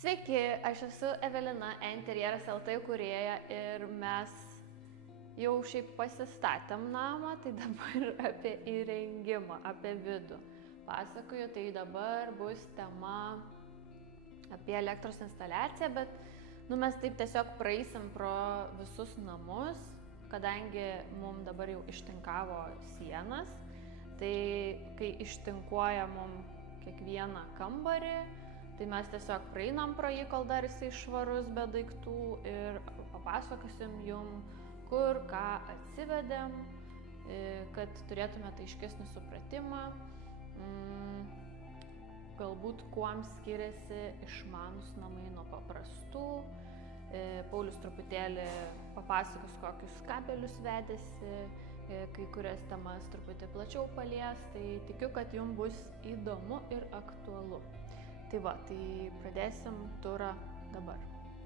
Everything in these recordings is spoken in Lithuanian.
Sveiki, aš esu Evelina, Interjeras LT kūrėja ir mes jau šiaip pasistatėm namą, tai dabar apie įrengimą, apie vidų. Pasakoju, tai dabar bus tema apie elektros instaliaciją, bet mes taip tiesiog praeisim pro visus namus, kadangi mums dabar jau ištinkavo sienas, tai kai ištinkuoja mums kiekvieną kambarį, tai mes tiesiog praeinam pro jį, kol dar jisai švarus be daiktų ir papasakosim jum, kur ką atsivedėm, kad turėtumėte aiškesnį supratimą, galbūt kuom skiriasi išmanūs namai nuo paprastų. Paulius truputėlį papasakos, kokius kabelius vedėsi, kai kurias temas truputį plačiau palies, tai tikiu, kad jums bus įdomu ir aktualu. Tai va, tai pradėsim turą dabar.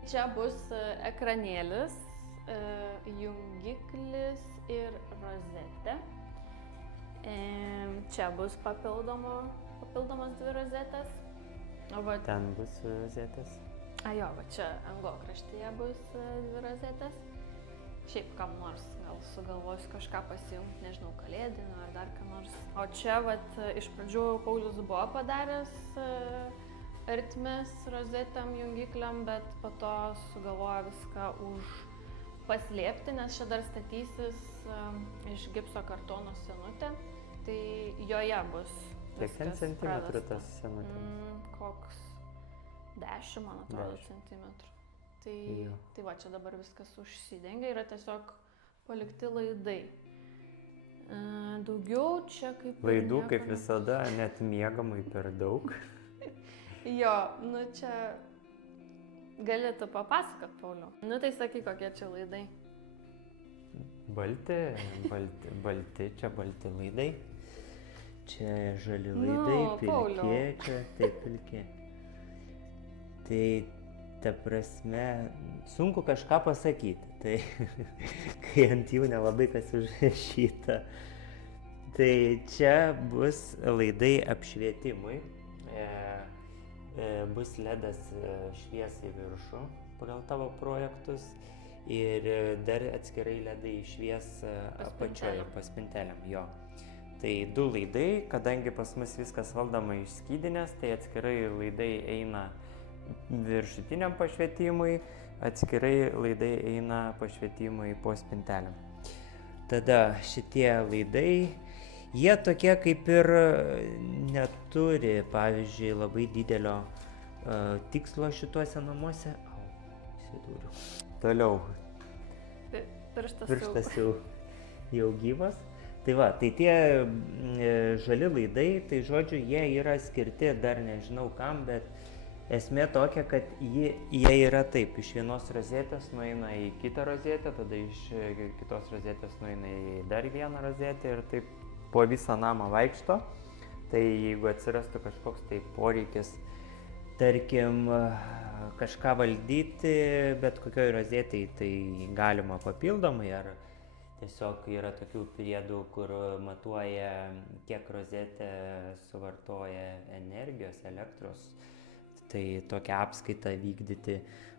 Čia bus ekranėlis, jungiklis ir rozetė. Čia bus papildomos dvi rozetės. Ten bus rozetės. Jo, va čia anglo kraštyje bus dvi rozetės. Šiaip kam nors gal sugalvosiu kažką pasijungti, nežinau, kalėdinio ar dar ką nors. O čia vat iš pradžių Paulius buvo padaręs ertmes rozetėm, jungikliam, bet po to sugalvojo viską paslėpti, nes čia dar statysis iš gipso kartono senutė, tai joje bus viskas. Kiek ten centimetrų tas senutė? Koks 10, man atrodo, centimetrų. Tai va, čia dabar viskas užsidengia, yra tiesiog palikti laidai. Daugiau čia kaip... Laidų, kaip visada, net miegamai per daug. Jo, čia galėtų papasakot, Pauliau. Tai sakyk, kokie čia laidai. Balti, čia balti laidai. Čia žali laidai, pilki, čia taip pilki. Tai ta prasme, sunku kažką pasakyti, tai kai ant jų nelabai kas užrašyta. Tai čia bus laidai apšvietimui, bus ledas švies į viršų pagal tavo projektus ir dar atskirai ledai švies apačioje pas spintelėm. Jo. Tai du laidai, kadangi pas mus viskas valdoma iš skydinės, tai atskirai laidai eina viršutiniam pašvietimui, atskirai laidai eina pašvietimui po spintelėm. Tada šitie laidai, jie tokie kaip ir neturi, pavyzdžiui, labai didelio tikslo šituose namuose. Įsidūriu. Toliau. Pirštas jau gyvas. Tai va, tai tie žali laidai, tai žodžiu, jie yra skirti dar nežinau kam, bet esmė tokia, kad jie yra taip, iš vienos rozetės nueina į kitą rozetę, tada iš kitos rozetės nueina į dar vieną rozetę ir taip po visą namą vaikšto. Tai jeigu atsirastų kažkoks tai poreikis, tarkim, kažką valdyti, bet kokioj rozetėj, tai galima papildomai, ar tiesiog yra tokių priedų, kur matuoja, kiek rozetė suvartoja energijos, elektros. Tai tokią apskaitą vykdyti,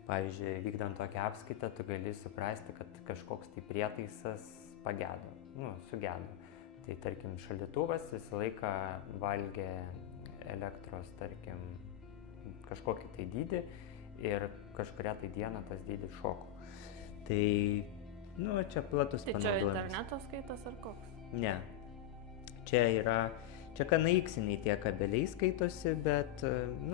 pavyzdžiui, vykdant tokią apskaitą, tu gali suprasti, kad kažkoks tai prietaisas sugedo. Tai tarkim, šaldytuvas visą laiką valgė elektros, tarkim, kažkokį tai dydį ir kažkurią tai dieną tas dydis šoko. Tai, čia platus panaudojimas. Tai čia interneto skaitas ar koks? Ne. Čia KNX-iniai tie kabeliai skaitosi, bet,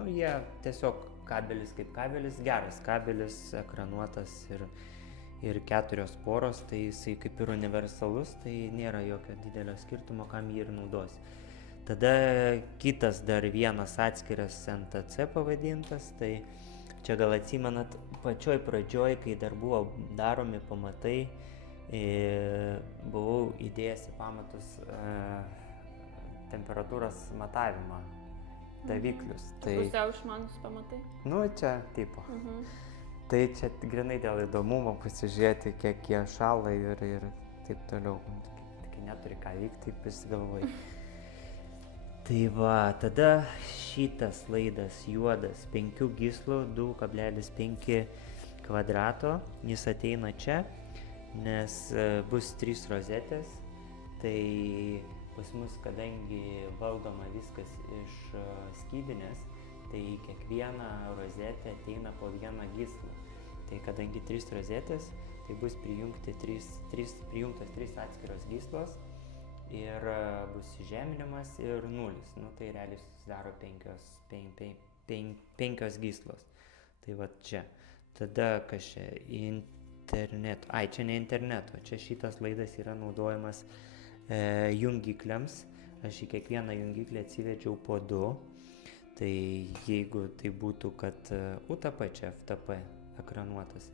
jie tiesiog kabelis kaip kabelis, geras kabelis, ekranuotas ir 4 poros, tai jisai kaip ir universalus, tai nėra jokio didelio skirtumo, kam jį ir naudosi. Tada kitas dar vienas atskiras NTC pavadintas, tai čia gal atsimenat pačioj pradžioj, kai dar buvo daromi pamatai, buvau įdėjęs į pamatus temperatūros matavimą, daviklius. Pusiau išmanūs pamatai? Čia tipo. Tai čia grinai dėl įdomumo pasižiūrėti, kiek jie šąla ir taip toliau. Kai neturi ką veikti, taip išsigalvoji. Tai va, tada šitas laidas juodas 5 gyslų 2,5 kvadrato, jis ateina čia, nes bus 3 rozetės, tai pas mus, kadangi valdoma viskas iš skydinės, tai kiekviena rozetė ateina po vieną gyslą. Tai kadangi 3 rozetės, tai bus prijungtos 3 atskiros gyslos ir bus žeminimas ir nulis. Nu, tai realiai susidaro 5 gyslos. Tai va čia. Tada kas čia? Interneto. Ai, čia ne interneto. Čia šitas laidas yra naudojamas jungikliams. Aš į kiekvieną jungiklį atsivedžiau po 2. Tai jeigu tai būtų, kad UTP čia FTP ekranuotas.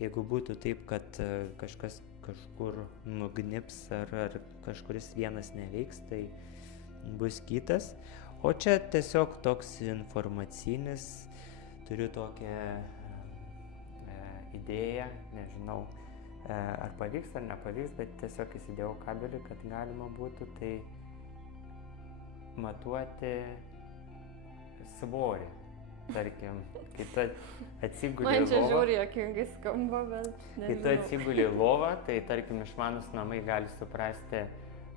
Jeigu būtų taip, kad kažkas kažkur nugnips ar kažkuris vienas neveiks, tai bus kitas. O čia tiesiog toks informacinis, turiu tokią idėją, nežinau ar pavyks ar nepavyks, bet tiesiog įsidėjau kabelį, kad galima būtų tai matuoti svorį. Tarkim, kai tu atsiguli į lovą. Man čia žiūri, jokingai skamba, bet nežinau. Kai tu atsiguli į lovą, tai tarkim išmanus namai gali suprasti,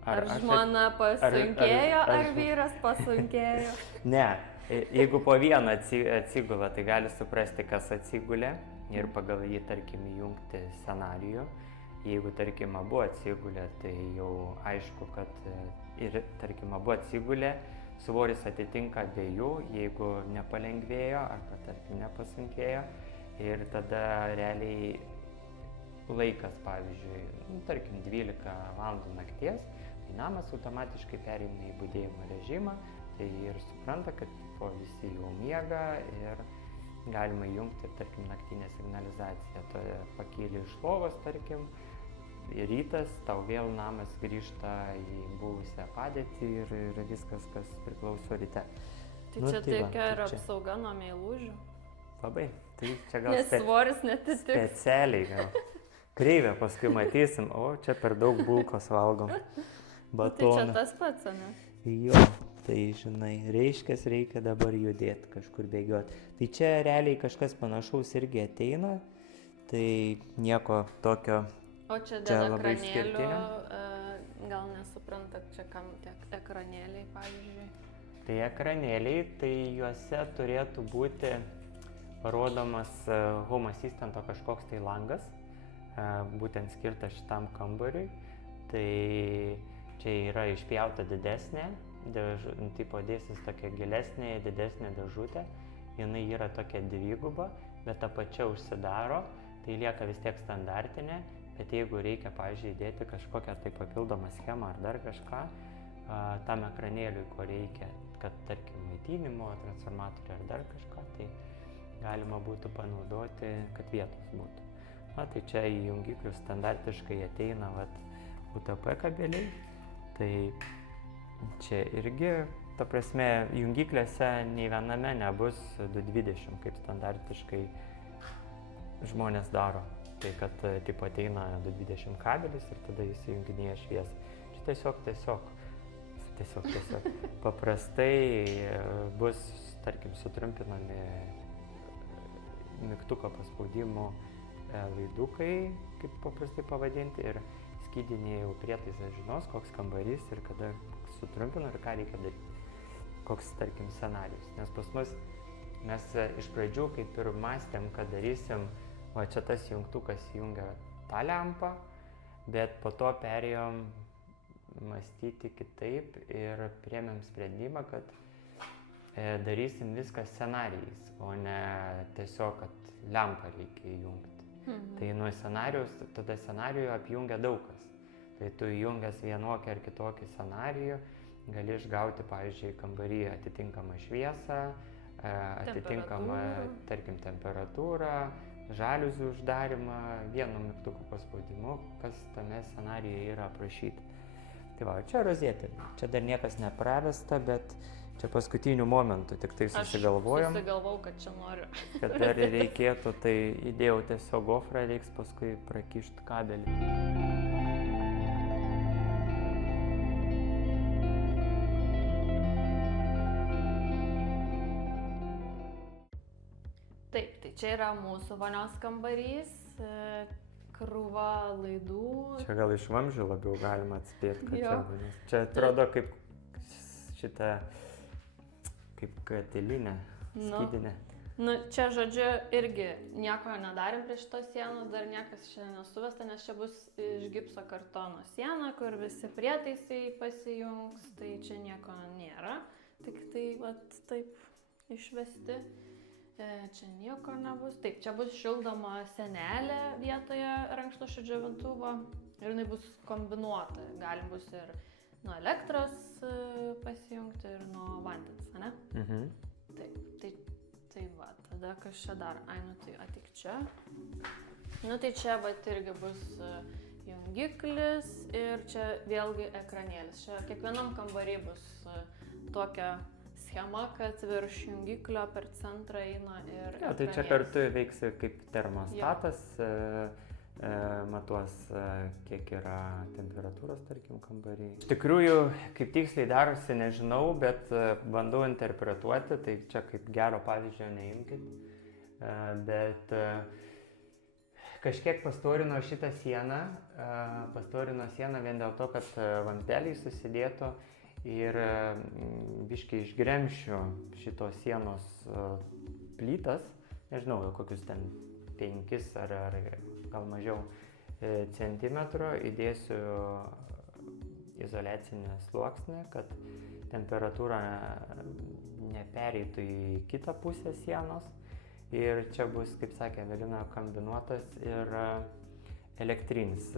ar žmona pasunkėjo, ar vyras pasunkėjo. Ne, jeigu po vieną atsigula, tai gali suprasti, kas atsigulė ir pagal jį, tarkim, įjungti scenarijų. Jeigu, tarkim, abu atsigulė, tai jau aišku, kad ir, tarkim, abu atsigulė, svoris atitinka abiejų, jeigu nepalengvėjo arba, tarkim, nepasunkėjo. Ir tada realiai laikas, pavyzdžiui, tarkim, 12 valandų nakties, tai namas automatiškai pereina į budėjimo režimą, tai ir supranta, kad visi jau miega ir galima įjungti, tarkim, naktinę signalizaciją. Tu pakyli iš lovos, tarkim, rytas, tau vėl namas grįžta į buvusią padėtį ir viskas, kas priklauso ryte. Tai čia tokia ir apsauga nuo meilužių. Labai. Tai čia gal nes svoris netitiks. Specialiai gal. Kreivę paskui matysim, o čia per daug bulkos valgom. Batoną. Tai čia tas pats, ne? Jo, tai žinai, reikia dabar judėti, kažkur bėgioti. Tai čia realiai kažkas panašaus irgi ateina, tai nieko tokio. O čia dėl ekranėlių, gal nesuprantat, čia kam tiek ekranėliai, pavyzdžiui? Tai ekranėliai, tai juose turėtų būti parodomas Home Assistento kažkoks tai langas, būtent skirtas šitam kambariui. Tai čia yra išpjauta didesnė, tipo dėsis tokia gilesnė, didesnė dėžutė. Jinai yra tokia dviguba, bet apačia užsidaro, tai lieka vis tiek standartinė. Bet jeigu reikia, pavyzdžiui, įdėti kažkokią tai papildomą schemą ar dar kažką, tam ekranėliui, ko reikia, kad, tarkim, maitinimo, transformatorių ar dar kažką, tai galima būtų panaudoti, kad vietos būtų. Na, tai čia į jungiklius standartiškai ateina UTP kabeliai, tai čia irgi, ta prasme, jungikliuose nei viename nebus 220, kaip standartiškai žmonės daro. Tai kad tipo ateina 220 kabelis ir tada įsijunginėja šviesą. Čia tiesiog paprastai bus, tarkim, sutrumpinami mygtuko paspaudimo laidukai, kaip paprastai pavadinti, ir skydiniai jau prietaisas žinos, koks kambarys ir kada sutrumpino ir ką reikia daryti. Koks, tarkim, scenarijus. Nes pas mus mes iš pradžių kaip ir mąstėm, kad darysim, o čia tas jungtukas jungia tą lempą, bet po to perėjom mąstyti kitaip ir priėmėm sprendimą, kad darysim viską scenarijais, o ne tiesiog, kad lempą reikia įjungti. Tai nuo scenarijaus, tada scenarijų apjungia daug kas. Tai tu įjungęs vienokį ar kitokį scenarijų, gali išgauti, pavyzdžiui, kambarį atitinkamą šviesą, atitinkamą, tarkim, temperatūrą, žaliuzių uždarimą, vienu mygtuko paspaudimu, kas tame scenarijuje yra aprašyta. Tai va, čia rozetė. Čia dar niekas nepravesta, bet čia paskutiniu momentu tik tai susigalvojom. Aš susigalvau, kad čia noriu. Kad dar reikėtų, tai įdėjau tiesiog gofrą, reiks paskui prakišti kabelį. tai čia yra mūsų vonios kambarys, krūva laidų. Čia gal iš vamzdžių labiau galima atspėti, kad Jo. čia atrodo kaip šitą, kaip katilinė, skydinė. Nu, čia, žodžiu, irgi nieko nedarėm prie šitos sienos, dar niekas čia nesuvesta, nes čia bus iš gipso kartono siena, kur visi prietaisai pasijungs, tai čia nieko nėra, tik tai vat taip išvesti. Čia nieko nebus. Taip, čia bus šildoma senelė vietoje rankšluosčio džiovintuvo ir jinai bus kombinuota. Galim bus ir nuo elektros pasijungti ir nuo vandens, ne? Taip, tai va, tada kas čia dar? Ai, nu tai atik čia. Nu tai čia va irgi bus jungiklis ir čia vėlgi ekranėlis. Čia kiekvienam kambarį bus tokia schema, kad virš jungiklio per centrą eina ir ekranėlis. Tai čia kartu veiks kaip termostatas, matuos, kiek yra temperatūros, tarkim, kambarį. Iš tikrųjų, kaip tiksliai darosi, nežinau, bet bandau interpretuoti, tai čia kaip gero pavyzdžio neimkit, bet kažkiek pastorino šitą sieną, vien dėl to, kad vamzdeliai susidėtų ir biškiai išgremšiu šitos sienos plytas, nežinau, kokius ten 5 ar gal mažiau centimetrų, įdėsiu izoliacinį sluoksnį, kad temperatūra nepereitų į kitą pusę sienos. Ir čia bus, kaip sakė Evelina, kombinuotas ir elektrinis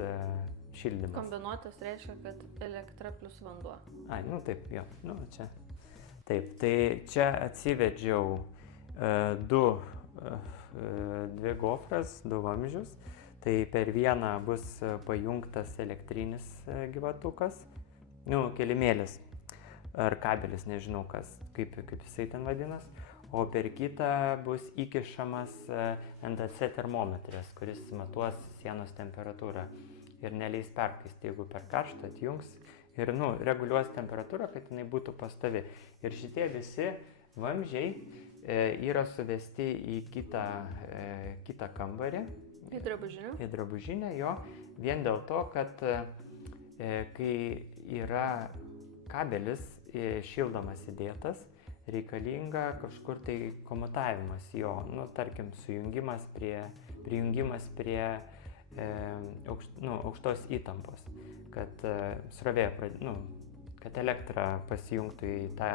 šildymas. Kombinuotas reiškia, kad elektra plus vanduo. Ai, nu taip, jo, nu čia. Taip, tai čia atsivedžiau dvi gofras, 2 vamzdžius. Tai per vieną bus pajungtas elektrinis gyvatukas, nu, kilimėlis ar kabelis, nežinau kaip jisai ten vadinas. O per kitą bus įkišamas NTC termometras, kuris matuos sienos temperatūrą ir neleis perkaisti, jeigu per karštą atjungs ir reguliuos temperatūrą, kad jinai būtų pastovi. Ir šitie visi vamzdžiai yra suvesti į kitą kambarį. Į drabužinę? Į drabužinę, jo. Vien dėl to, kad kai yra kabelis šildomas įdėtas, reikalinga kažkur tai komutavimas jo, tarkim, prijungimas prie aukštos įtampos, kad srovė, kad elektra pasijungtų į tą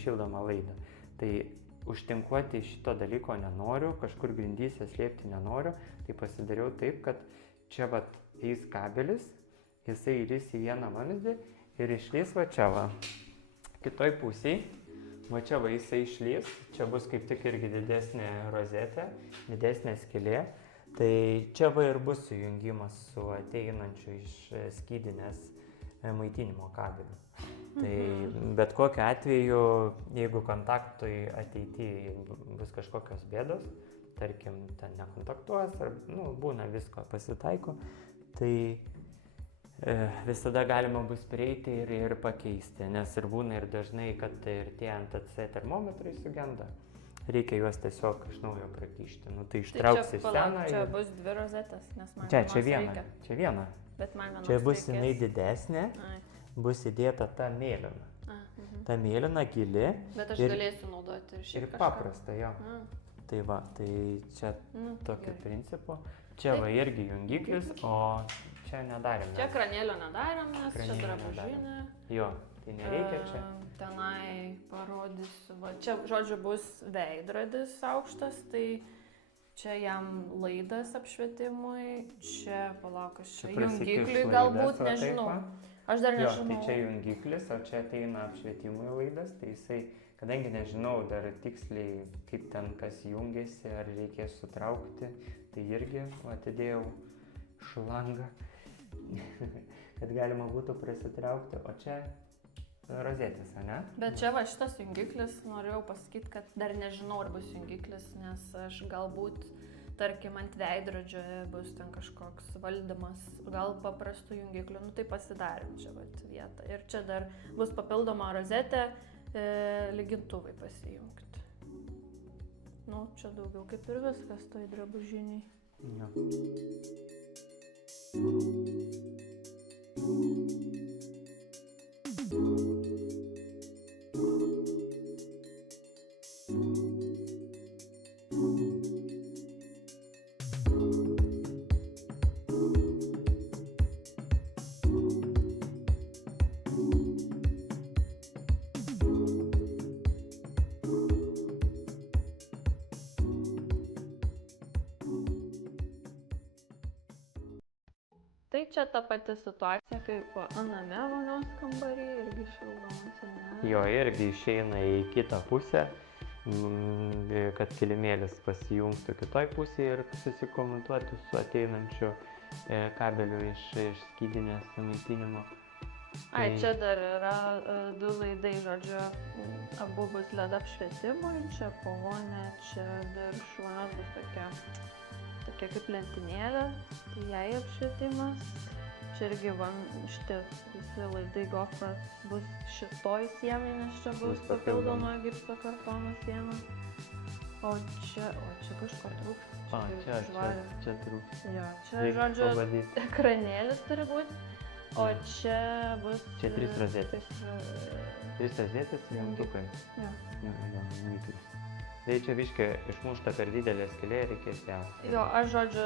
šildomą laidą. Tai užtinkuoti šito dalyko nenoriu, kažkur grindyse slėpti nenoriu, tai pasidariau taip, kad čia eis kabelis, jisai įlys į vieną vamzdį ir išlys va čia va. Kitoj pusėj, va čia va jisai išlys, čia bus kaip tik irgi didesnė rozetė, didesnė skylė. Tai čia va ir bus sujungimas su ateinančiu iš skydinės maitinimo kabeliu. Tai bet kokiu atveju, jeigu kontaktui ateityje bus kažkokios bėdos, tarkim, ten nekontaktuos, ar būna visko pasitaiko, tai visada galima bus prieiti ir pakeisti, nes ir būna ir dažnai, kad ir tie NTC termometrai sugenda. Reikia juos tiesiog iš naujo prakišti. Tai ištrauksi seną. Čia bus 2 rozetės, nes man čia viena. Čia viena. Bet man vienos čia bus reikės. Jinai didesnė, bus įdėta ta mėlyna. Ta mėlyna gili. Bet aš galėsiu naudoti ir šiaip kažką. Paprasta, jo. Tai va, tai čia tokiu principu. Čia va irgi jungiklis, o čia nedarėm. Čia kranėlio nedarėm, nes čia drabužinė. Jo, tai nereikia čia. Tenai parodysiu. Va, čia, žodžiu, bus veidrodis aukštas, tai čia jam laidas apšvietimui, čia palaukas, čia jungikliui galbūt, nežinau. Aš dar nežinau. Tai čia jungiklis, o čia ateina apšvietimui laidas, tai jisai, kadangi nežinau dar tiksliai, kaip ten kas jungiasi, ar reikės sutraukti, tai irgi atidėjau šlangą, kad galima būtų prasitraukti, o čia rozetės, ne? Bet čia va šitas jungiklis, norėjau pasakyti, kad dar nežinau, ar bus jungiklis, nes aš galbūt, tarkim, ant veidrodžio bus ten kažkoks valdymas, gal paprastų jungiklių, tai pasidarėm čia vietą. Ir čia dar bus papildoma rozetė, lygintuvai pasijungti. nu, čia daugiau kaip ir viskas toj drabužiniai. Jo. Tai čia ta pati situacija, kaip aname vonios kambarį irgi šildomas, ne? Jo, irgi išeina į kitą pusę, kad kilimėlis pasijungtų kitoj pusėje ir susikomentuoti su ateinančiu kabeliu iš skydinės maitinimo. Ai, čia dar yra du laidai, žodžiu, abu bus LED apšvietimui, čia povonė, čia virš vonios bus tokia kaip lentynėlė, tai jai apšvietimas. Čia irgi šitie visi laidai gofras bus šitoj sienai, nes čia bus papildoma gipso kartono siena. O čia kažko trūksta. Čia trūksta. Jo, čia, žodžiu, ekranėlis turi būti, o čia bus... Čia 3 rozetės. 3 rozetės ir jungtukai. Jo. Jungiklis. Tai čia biškį išmušta per didelę skylę ir reikės ją. Jo, aš, žodžiu,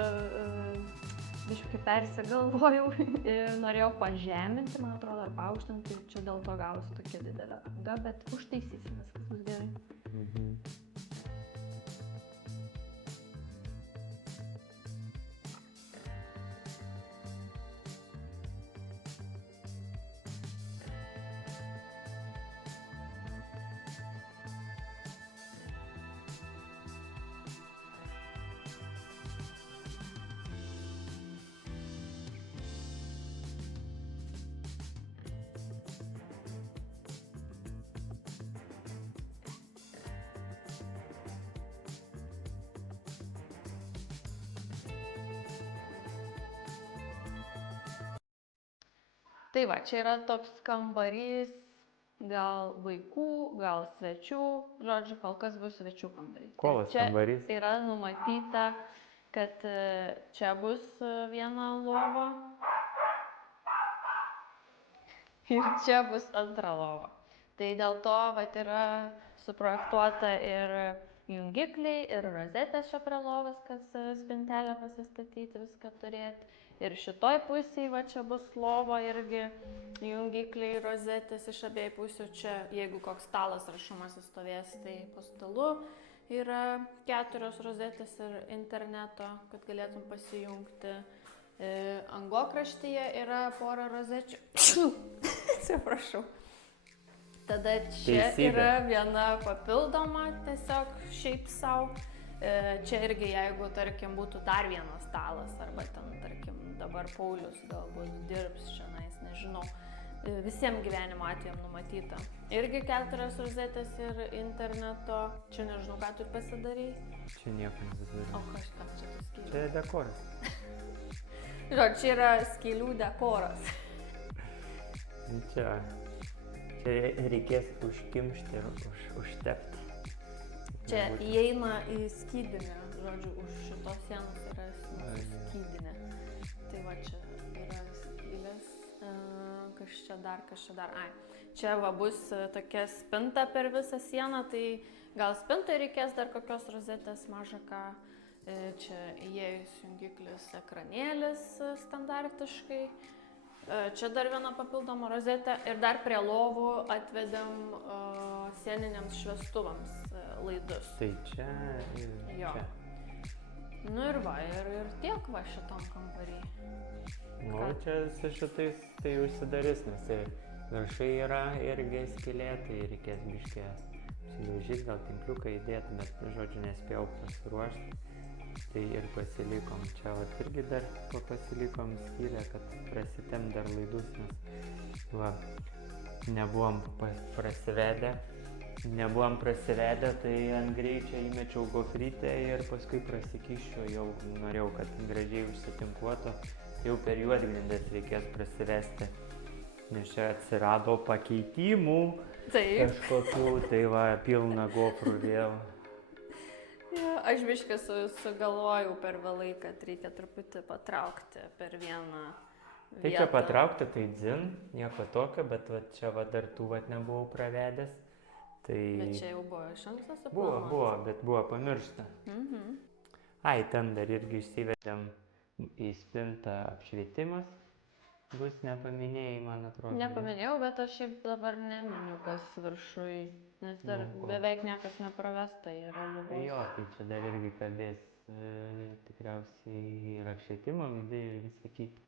biškį persigalvojau ir norėjau pažeminti, man atrodo, ar paaukštinti, čia dėl to gausiu tokia didelė anga, bet užtaisysim, viskas bus gerai. Tai va, čia yra toks kambarys, gal vaikų, gal svečių, žodžiu, kol kas bus svečių kambarys. Kolas kambarys. Čia yra numatyta, kad čia bus viena lova ir čia bus antra lova. Tai dėl to vat yra suprojektuota ir jungikliai, ir rozetės čia prie lovos, kas spintelę pasistatyti, viską turėti. Ir šitoj pusėje va čia bus lova irgi jungikliai, rozetės iš abiejų pusių. Čia, jeigu koks stalas rašomasis stovės, tai po stalu yra 4 rozetės ir interneto, kad galėtum pasijungti. Angokraštyje yra pora rozečių. Atsiprašau. Tada čia yra viena papildoma, tiesiog šiaip sau. Čia irgi, jeigu, tarkim, būtų dar vienas stalas, arba ten, tarkim, dabar Paulius galbūt dirbs šiandien, nežinau, visiems gyvenimo atvejam numatyta. Irgi 4 rozetės ir interneto, čia nežinau, ką tu pasidarai. Čia nieko nepasidarai. O kažką čia tu skylių. Čia dekoras. Žodžiu, čia yra skylių dekoras. Čia reikės užkimšti ir užtepti. Čia įeina į skydinę, žodžiu, už šitos sienos yra skydinė. Tai va, čia yra skylės, kas čia dar. Ai, čia va bus tokia spinta per visą sieną, tai gal spintai reikės dar kokios rozetės mažą ką. Čia įėjus jungiklis ekranėlis standartiškai. Čia dar viena papildoma rozetė ir dar prie lovų atvedėm sieniniams šviestuvams laidus. Tai čia ir jo. Čia. Nu ir va, ir tiek va šitam kambarį. Nu, čia su šitais tai užsidarys, nes tai viršai yra irgi skylė, tai reikės biškį apsilaužyti, gal tinkliuką įdėti, bet, žodžiu, nespėjau pasiruošti. Tai ir pasilikom čia, vat irgi dar pasilikom skylę, kad prasitem dar laidus, nes va, nebuvom prasivedę, tai ant greičio įmečiau gofrytę ir paskui prasikiščiau, jau norėjau, kad gražiai užsitinkuotų, jau per juodgrindės reikės prasivesti, nes čia atsirado pakeitimų kažkokių, tai va, pilna gofrų vėl. Ja, aš biškai sugalvojau per vėlai, kad reikia truputį patraukti per vieną vietą. Tai čia patraukti, tai dzin, nieko tokio, bet va, čia va, dar tų va, nebuvau pravedęs. Tai... Bet čia jau buvo iš anksto suplanuota. Buvo, bet buvo pamiršta. Ai, ten dar irgi išsivedėm į spintą apšvietimas. Bus nepaminėjai, man atrodo. Nepaminėjau, bet aš šiaip dabar neminiu, kas viršui, nes dar beveik niekas nepravesta yra. Jo, tai čia dar irgi kalbės tikriausiai ir apšvietimo vidai ir visą kitą.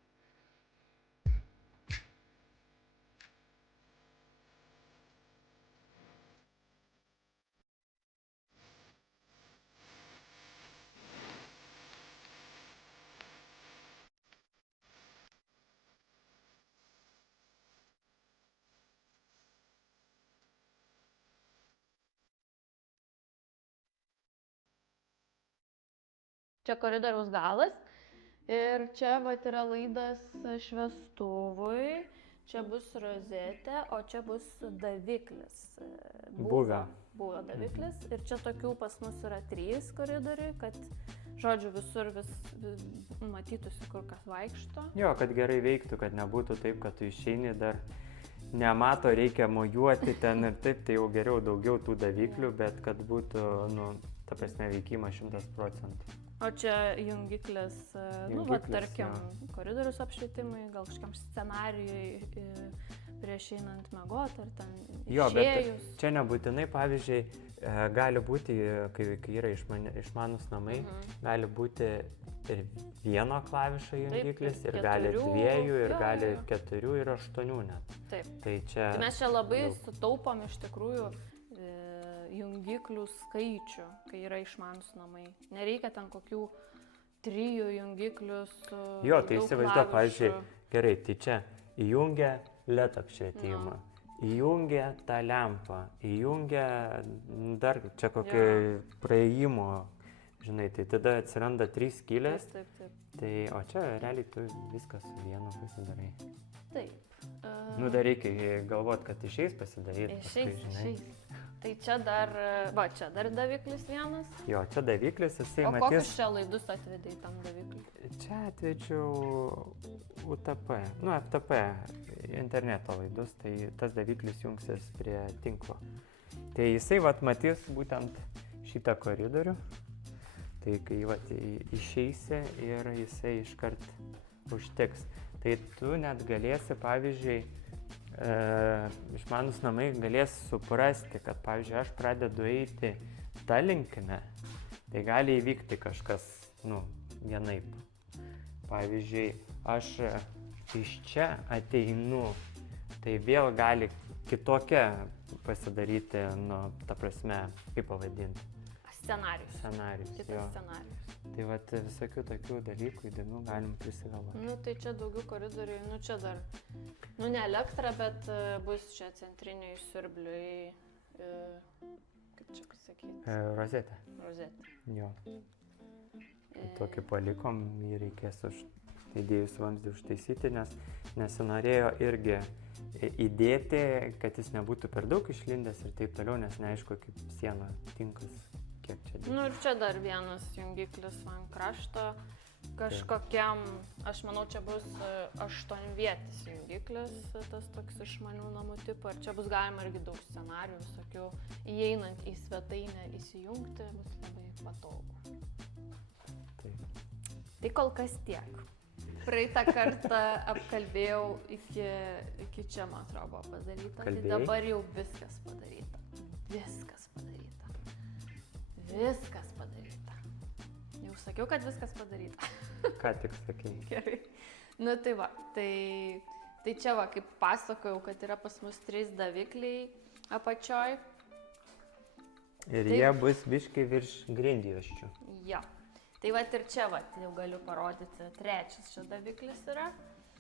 Čia koridoriaus galas ir čia vat yra laidas šviestuvui, čia bus rozetė, o čia bus daviklis. Buvo daviklis ir čia tokių pas mus yra 3 koridoriai, kad žodžiu visur vis matytųsi, kur kas vaikšto. Jo, kad gerai veiktų, kad nebūtų taip, kad tu išeini dar nemato, reikia mojuoti ten ir taip, tai jau geriau daugiau tų daviklių, bet kad būtų, nu, ta prasme, veikimas 100%. O čia jungiklis, nu, va, tarkim, koridorius apšvietimai, gal kažkam scenarijui prieš einant miegot ar ten išėjus. Jo, bet čia nebūtinai, pavyzdžiui, gali būti, kai yra išmanūs namai, gali būti ir 1 klavišo jungiklis, ir gali 2, ir gali 4 ir 8 net. Taip. Tai čia... Tai mes čia labai sutaupom iš tikrųjų jungiklių skaičių, kai yra išmanūs namai. Nereikia ten kokių 3 jungiklių su... Jo, tai įsivaizduoju, pavyzdžiui, gerai, tai čia įjungia LED apšvietimą, įjungia tą lempą, įjungia dar čia kokį praėjimo, žinai, tai tada atsiranda 3 skylės. Taip. Tai, o čia realiai tu viską su vienu pasidarai. Taip. Nu, dar reikia galvoti, kad išeis pasidaryti. Išeis. Tai čia dar, čia dar daviklis vienas. Jo, čia daviklis, jisai matys... O kokius čia laidus atvedai tam davikliui? Čia atvedžiau UTP, FTP interneto laidus, tai tas daviklis jungsis prie tinklo. Tai jisai matys būtent šitą koridorių, tai kai išeisi ir jisai iškart užtiks. Tai tu net galėsi, pavyzdžiui, išmanūs namai galės suprasti, kad, pavyzdžiui, aš pradedu eiti tą linkme, tai gali įvykti kažkas, vienaip. Pavyzdžiui, aš iš čia ateinu, tai vėl gali kitokia pasidaryti, ta prasme, kaip pavadinti? Scenarijus. Kitas scenarijus. Tai visokių tokių dalykų įdomių galim prisigalvoti. Tai čia daugiau koridoriai, čia dar, ne elektra, bet bus čia centriniai siurbliui, kaip čia pasakyti? Rozetė. Jo. Tokį palikom, jį reikės įdėjus vamzdį užtaisyti, nes nesinorėjo irgi įdėti, kad jis nebūtų per daug išlindęs ir taip toliau, nes neaišku, kaip siena tinkas. Ir čia dar vienas jungiklis ant krašto, kažkokiam, aš manau, čia bus 8-vietis jungiklis, tas toks išmanių namų tipo, ir čia bus galima irgi daug scenarijų visokių, įeinant į svetainę įsijungti, bus labai patogu. Tai kol kas tiek. Praeitą kartą apkalbėjau iki čia, man atrodo, buvo padaryta, tai dabar jau viskas padaryta. Viskas padaryta. Jau sakiau, kad viskas padaryta. Ką tik sakei. Gerai. Tai čia kaip pasakojau, kad yra pas mus 3 davikliai apačioj. Ir jie bus biškai virš grindjuosčių. Jo. Tai ir čia jau galiu parodyti. 3 čia daviklis yra.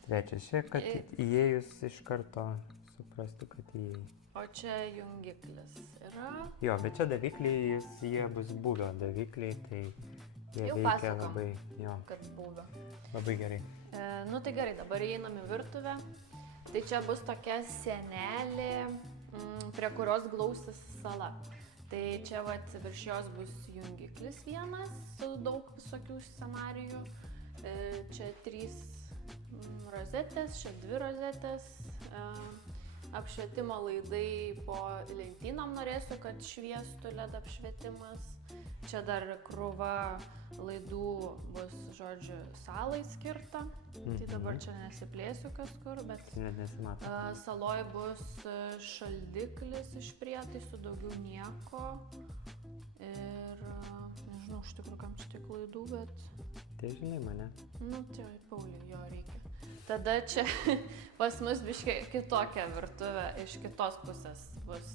3 čia, kad įėjus iš karto suprastų, kad įėjai. O čia jungiklis yra. Jo, bet čia davikliai, jie bus buvę davikliai, tai jie veikia labai, kad buvę. Labai gerai. Tai gerai, dabar įeinam į virtuvę. Tai čia bus tokia sienelė, prie kurios glausis sala. Tai čia virš jos bus jungiklis vienas su daug visokių scenarijų. Čia 3 rozetės, čia 2 rozetės. Apšvietimo laidai po lentynom norėsiu, kad šviestų LED apšvietimas. Čia dar krūva laidų bus, žodžiu, salai skirta. Tai dabar čia nesiplėsiu kas kur, bet saloj bus šaldiklis iš prietaisų, daugiau nieko. Ir nežinau, iš tikrųjų, kam čia tiek laidų, bet... Tai žinai mane. Nu, tai Pauliui jo reikia. Tada čia pas mus biškai kitokia virtuvė, iš kitos pusės bus.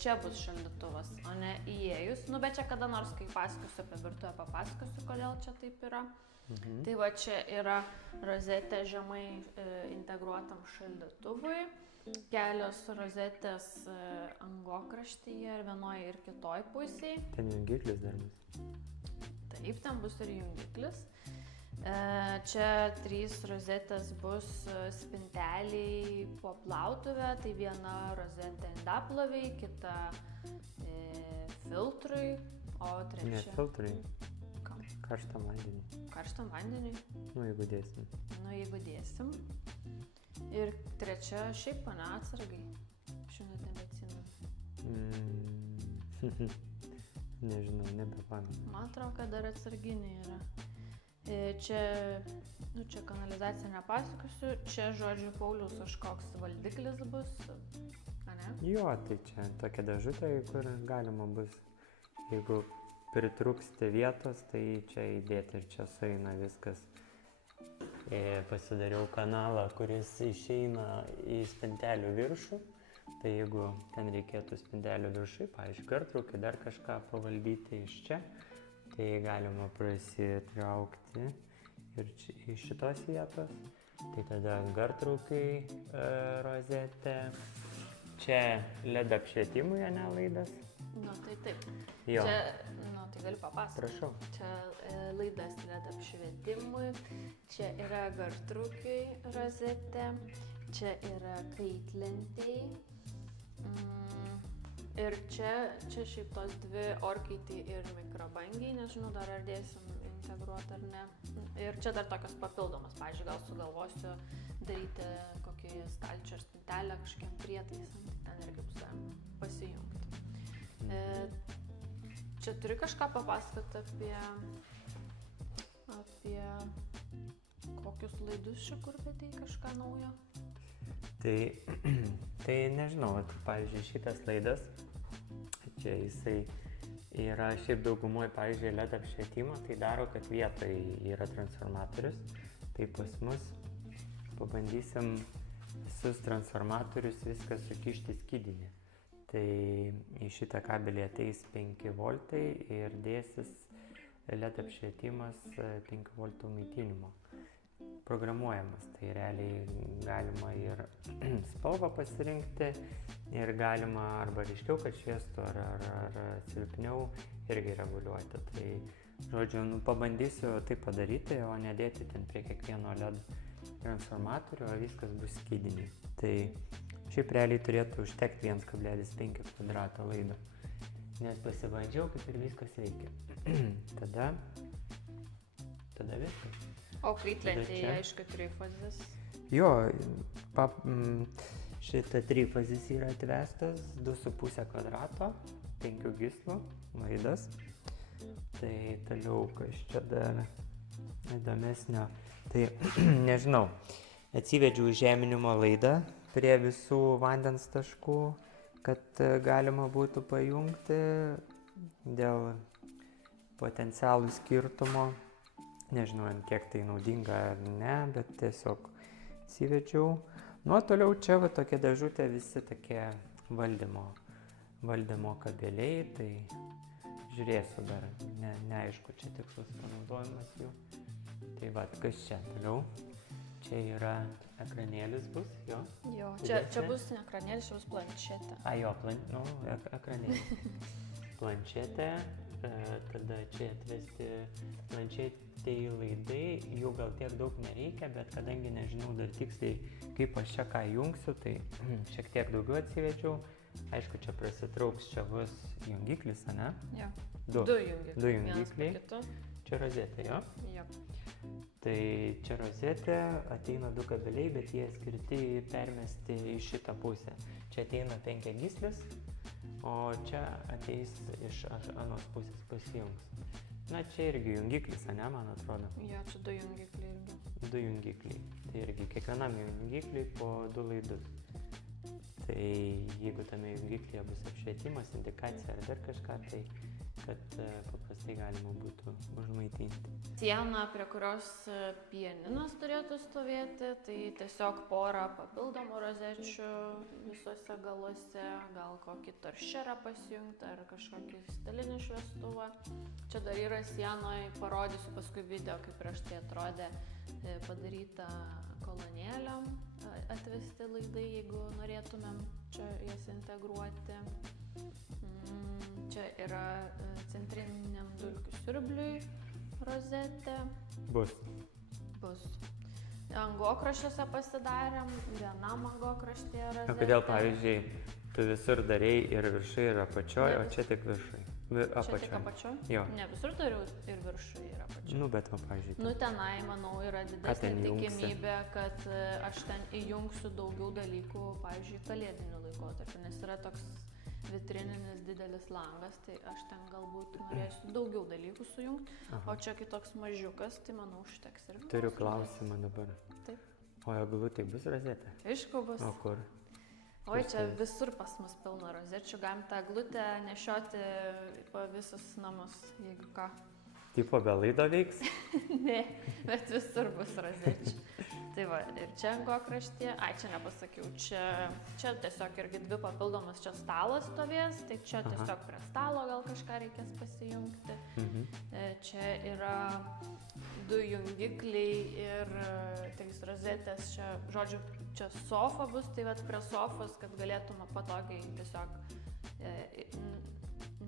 Čia bus šaldytuvas, o ne įėjus. Nu, bet čia kada nors, kai pasakosiu apie virtuvę, papasakosiu, kodėl čia taip yra. Tai va čia yra rozetė žemai integruotam šaldytuvui. Kelios rozetės angokraštyje ir vienoje ir kitoj pusėje. Ten jungiklis dar bus. Taip, ten bus ir jungiklis. Čia 3 rozetės bus spinteliai po plautuvę, tai viena rozetė indaplovei, kita filtrui, o trečia... Ne filtrui. Kam? Karštam vandeniui. Karštam vandeniui? Nu, jeigu dėsim. Nu, jeigu dėsim. Ir trečia šiaip, ne, atsargai. Šiandien nebeatsimenu. Nežinau, nebepamenu. Man atrodo, kad dar atsarginiai yra. Čia kanalizacija nepasakosiu, čia, žodžiu, Pauliaus kažkoks valdiklis bus, ane? Jo, tai čia tokia dėžutė, kur galima bus, jeigu pritrūksite vietos, tai čia įdėti ir čia sueina viskas. Pasidariau kanalą, kuris išeina į spintelių viršų, tai jeigu ten reikėtų spintelių viršui, pavyzdžiui, gartraukį, dar kažką pavaldyti iš čia, tai galima prasitraukti ir iš šitos vietos. Tai tada gartraukai rozetė. Čia LED apšvietimui, ne, laidas? Nu, tai taip. Jo. Čia, tai galiu papasakoti. Prašau. Čia laidas LED apšvietimui, čia yra gartraukiai rozetė, čia yra kaitlentei. Ir čia šiaip tos 2 orkaitį ir mikrobangiai, nežinau dar ar dėsim integruoti ar ne. Ir čia dar tokios papildomas, pavyzdžiui, gal sugalvosiu daryti kokį stalčių ar spintelę kažkokiam prietaisam, tai ten irgi bus galima pasijungti. Čia turi kažką papasakoti apie kokius laidus čia kur vedei, kažką naujo? Tai nežinau, pavyzdžiui, šitas laidas, čia jisai yra šiaip daugumoje, pavyzdžiui, LED apšvietimo, tai daro, kad vietoje yra transformatorius, tai pas mus pabandysim visus transformatorius viską sukišti skydinį. Tai į šitą kabelį ateis 5 voltai ir dėsis LED apšvietimas 5 voltų maitinimo. Programuojamas, tai realiai galima ir spalvą pasirinkti ir galima arba ryškiau, kad šviestų, ar silpniau irgi reguliuoti. Tai, žodžiu, pabandysiu tai padaryti, o nedėti ten prie kiekvieno LED transformatorių, o viskas bus skydiniai. Tai šiaip realiai turėtų užtekti 1,5 kvadrato laido, nes pasibandžiau, kaip ir viskas veikia. Tada viskas. O kaitlentėje, aišku, trifazis. Jo, šita trifazis yra atvestas 2,5 kvadrato, 5 gyslų laidas. Tai toliau, kas čia dar įdomesnio. Tai nežinau, atsivedžiau žeminimo laidą prie visų vandens taškų, kad galima būtų pajungti dėl potencialų skirtumo. Nežinau, kiek tai naudinga ar ne, bet tiesiog atsivedžiau. Nu, toliau čia va tokia dėžutė, visi tokie valdymo kabeliai, tai žiūrėsiu dar, neaišku, čia tikslus panaudojimas jų. Tai va, kas čia toliau? Čia yra ekranėlis bus, jo? Jo, čia bus ne ekranėlis, čia bus planšetė. Jo, ekranėlis. Planšetė, tada čia atvesti planšetėj laidai, jų gal tiek daug nereikia, bet kadangi nežinau dar tiksliai, kaip aš čia ką jungsiu, tai šiek tiek daugiau atsivedžiau. aišku, čia prasitrauks, čia bus jungiklis, ane? Jo. Du jungikliai. jungikliai. Čia rozetė, jo? Jo. Tai čia rozetė, ateina 2 kabeliai, bet jie skirti permesti į šitą pusę. Čia ateina 5 gyslis, o čia ateis iš anos pusės pasijungs. Na, čia irgi jungiklis, ane, man atrodo? Jo, čia 2 jungikliai irgi. 2 jungikliai. Tai irgi kiekvienam jungikliai po 2 laidus. Tai jeigu tame jungiklyje bus apšvietimas, indikacija ar dar kažką, tai kad paprastai galima būtų užmaitinti. Siena, prie kurios pianinas turėtų stovėti, tai tiesiog porą papildomų rozečių visuose galuose, gal kokį toršerą pasijungti ar kažkokį stalinį šviestuvą. Čia dar yra sienoje, parodysiu paskui video, kaip prieš tai atrodė padaryta kolonėliam, atvesti laidai, jeigu norėtumėm čia jas integruoti. Čia yra centriniam dulkių siurbliui rozetė. Bus. Angokraščiuose pasidarėm, vienam angokraštyje rozetė. O kodėl, pavyzdžiui, tu visur darei ir viršui ir apačioj, o čia tik viršui? Čia tik apačioj? Jo. Ne, visur dariau ir viršui ir apačioj. Nu, bet, pavyzdžiui. Nu, tenai, manau, yra didesnė tikimybė, kad aš ten įjungsiu daugiau dalykų, pavyzdžiui, kalėdiniu laikotarpiu, nes yra toks vitrininis didelis langas, tai aš ten galbūt norėsiu daugiau dalykų sujungti, o čia kai toks mažiukas, tai manau užteks ir. Turiu klausimą dabar. Taip. O eglutėj bus rozetė? Aišku bus. O kur? Oi, čia visur pas mus pilna rozečių, galim tą eglutę nešioti po visus namus, jeigu ką. Tipo be laido veiks? Ne, bet visur bus rozečių. Tai va, ir čia angokraštyje, čia nepasakiau, čia tiesiog irgi 2 papildomas čia stalas stovės, tai čia tiesiog prie stalo gal kažką reikės pasijungti. Čia yra 2 jungikliai ir tais rozetės, čia, žodžiu, čia sofa bus, tai vat prie sofos, kad galėtume patogiai tiesiog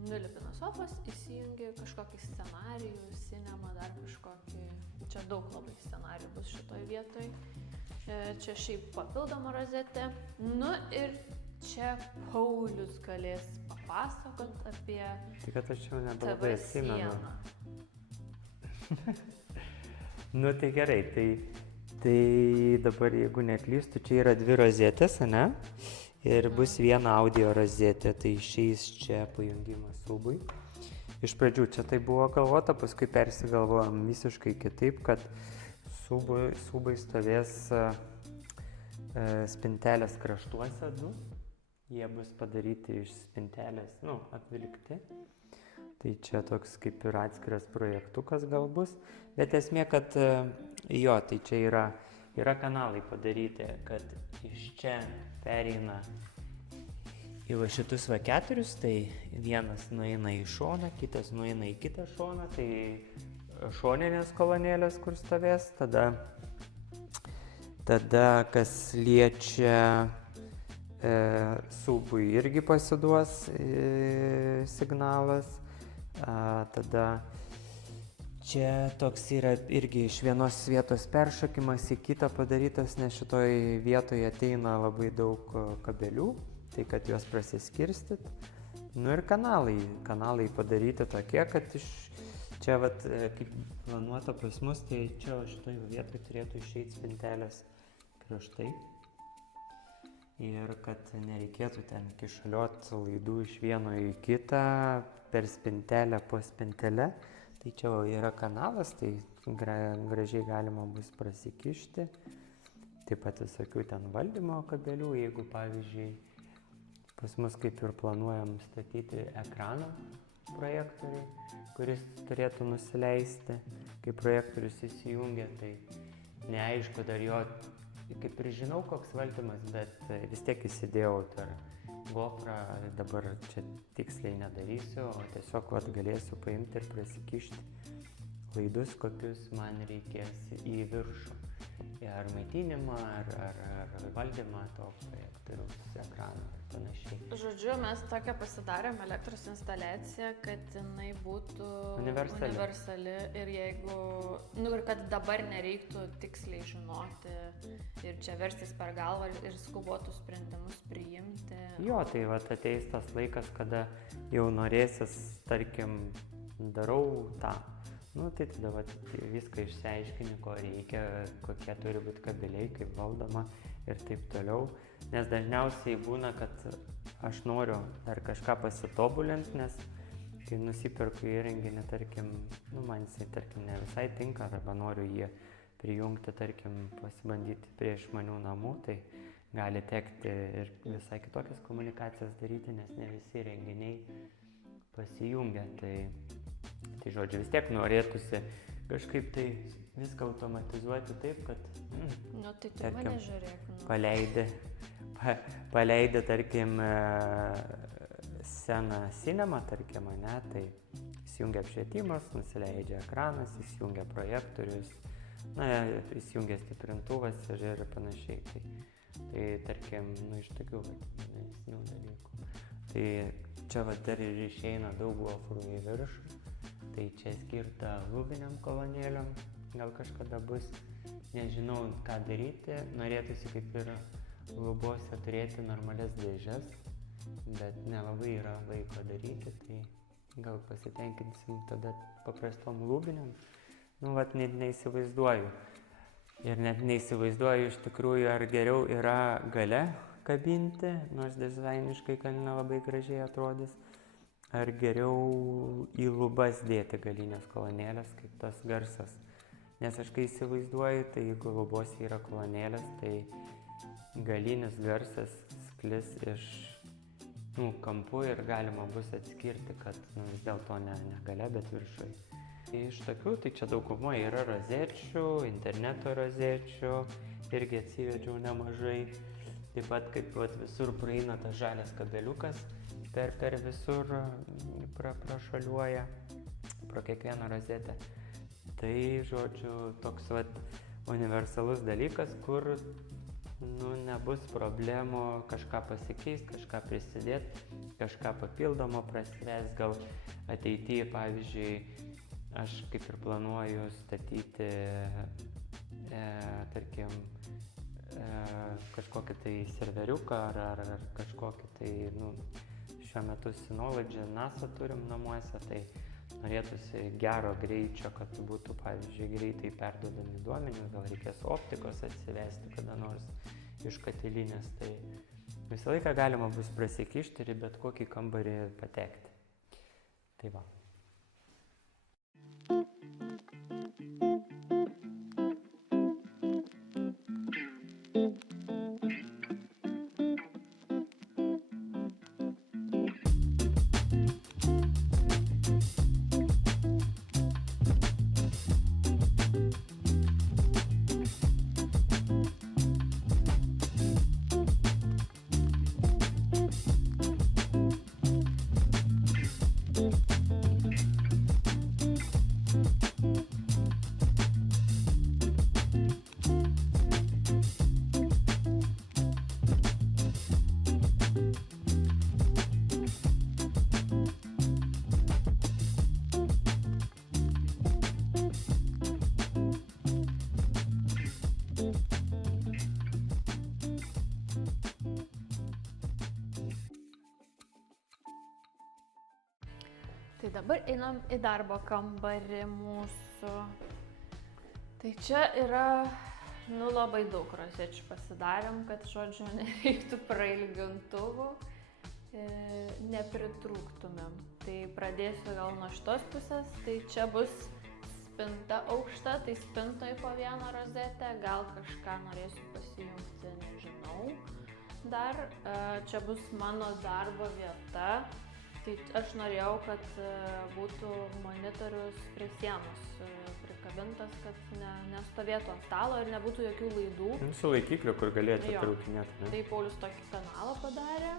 nulipina sofos, įsijungi kažkokį scenarijų, cinema, dar kažkokį, čia daug labai scenarijų bus šitoj vietoj. Čia šiaip papildoma rozetė. Nu ir čia Paulius galės papasakot apie tai kad aš jau nebelabai atsimenu. Nu tai gerai, tai dabar jeigu neklystu, čia yra 2 rozetės, ane? Ir bus viena audio rozetė, tai išeis čia pajungimas rūbui. Iš pradžių čia tai buvo galvota, paskui persigalvojom visiškai kitaip, kad rūbai stovės spintelės kraštuose 2. Jie bus padaryti iš spintelės, apvilkti. Tai čia toks kaip ir atskiras projektukas gal bus. Bet esmė, kad jo, tai čia yra kanalai padaryti, kad iš čia pereina į va šitus va 4, tai vienas nueina į šoną, kitas nueina į kitą šoną, tai šoninės kolonėlės, kur stovės, tada kas liečia subui irgi pasiduos signalas, tada čia toks yra irgi iš vienos vietos peršokimas į kitą padarytas, nes šitoj vietoje ateina labai daug kabelių, tai kad juos prasiskirstyt. Nu ir kanalai padaryti tokie, kad iš čia vat, kaip planuota pas mus, tai čia šitoj vietoj turėtų išeiti spintelės kraštai. Ir kad nereikėtų ten kišaliot laidų iš vieno į kitą, per spintelę po spintelę. Tai čia yra kanalas, tai gražiai galima bus prasikišti. Taip pat visokių ten valdymo kabelių, jeigu pavyzdžiui pas mus kaip ir planuojam statyti ekraną projektoriui, kuris turėtų nusileisti. Kai projektorius įsijungia, tai neaišku dar jo, kaip ir žinau koks valdymas, bet vis tiek įsidėjau per GoPro, dabar čia tiksliai nedarysiu, o tiesiog galėsiu paimti ir prasikišti laidus, kokius man reikės į viršų. ar maitinimą, ar valdymą to projektoriaus ekrano ir panašiai. Žodžiu, mes tokią pasidarėm elektros instaliaciją, kad jinai būtų universali ir jeigu, ir kad dabar nereiktų tiksliai žinoti ir čia verstis per galvą ir skubotų sprendimus priimti. Jo, tai vat ateis tas laikas, kada jau norėsis, tarkim, darau tą. Tai tada vat, viską išsiaiškini, ko reikia, kokie turi būti kabeliai, kaip valdoma ir taip toliau. Nes dažniausiai būna, kad aš noriu dar kažką pasitobulinti, nes kai nusipirku įrenginį, tarkim, man jisai, tarkim, ne visai tinka, arba noriu jį prijungti, tarkim, pasibandyti prie išmanių namų, tai gali tekti ir visai kitokias komunikacijas daryti, nes ne visi įrenginiai pasijungia. Tai žodžiu, vis tiek norėtųsi kažkaip tai viską automatizuoti taip, kad, Tai tu mane žiūrėk. Paleidi, tarkim, seną cinema, tarkim, tai įsijungia apšvietimas, nusileidžia ekranas, įsijungia projektorius, įsijungia stiprintuvas ir panašiai. Tai tarkim, iš tokių vadesnių dalykų. Tai čia dar ir išeina daug gofrų į viršų. Tai čia skirta lubiniam kolonėliam, gal kažkada bus, nežinau ką daryti, norėtųsi kaip ir lubose turėti normalias dėžes, bet nelabai yra laiko daryti, tai gal pasitenkinsim tada paprastom lubiniam. Net neįsivaizduoju. Ir net neįsivaizduoju iš tikrųjų, ar geriau yra gale kabinti, nors dizainiškai gal nelabai gražiai atrodys. Ar geriau į lubas dėti galinės kolonėlės, kaip tas garsas. Nes aš kai įsivaizduoju, tai jeigu lubose yra kolonėlės, tai galinis garsas sklis iš kampų ir galima bus atskirti, kad vis dėlto ne gale, bet viršui. Iš tokių, tai čia daugumoje yra rozečių, interneto rozečių, irgi atsivedžiau nemažai. Taip pat kaip visur praeina tas žalias kabeliukas, per visur prašaliuoja pro kiekvieną rozetę. Tai, žodžiu, toks universalus dalykas, kur nebus problemų kažką pasikeisti, kažką prisidėti, kažką papildomo prasivest. Gal ateityje, pavyzdžiui, aš kaip ir planuoju statyti, tarkim, kažkokį tai serveriuką ar kažkokį tai, šiuo metu Synology NASA turim namuose, tai norėtųsi gero greičio, kad būtų, pavyzdžiui, greitai perduodami duomenys, gal reikės optikos atsivesti kada nors iš katilinės, tai visą laiką galima bus prasikišti ir bet kokį kambarį patekti. Tai va. Tai dabar einam į darbo kambarį mūsų. Tai čia yra, labai daug rozečių pasidarėm, kad, žodžiu, nereiktų prailgintuvų, nepritrūktumėm. Tai pradėsiu gal nuo šitos pusės, tai čia bus spinta aukšta, tai spintoj po vieną rozetę, gal kažką norėsiu pasijungti, nežinau. Dar čia bus mano darbo vieta. Tai aš norėjau, kad būtų monitorius prie sienos prikabintas, kad nestovėtų ant stalo ir nebūtų jokių laidų. Su laikikliu, kur galėtų traukinėti. Tai Paulius tokį kanalą padarė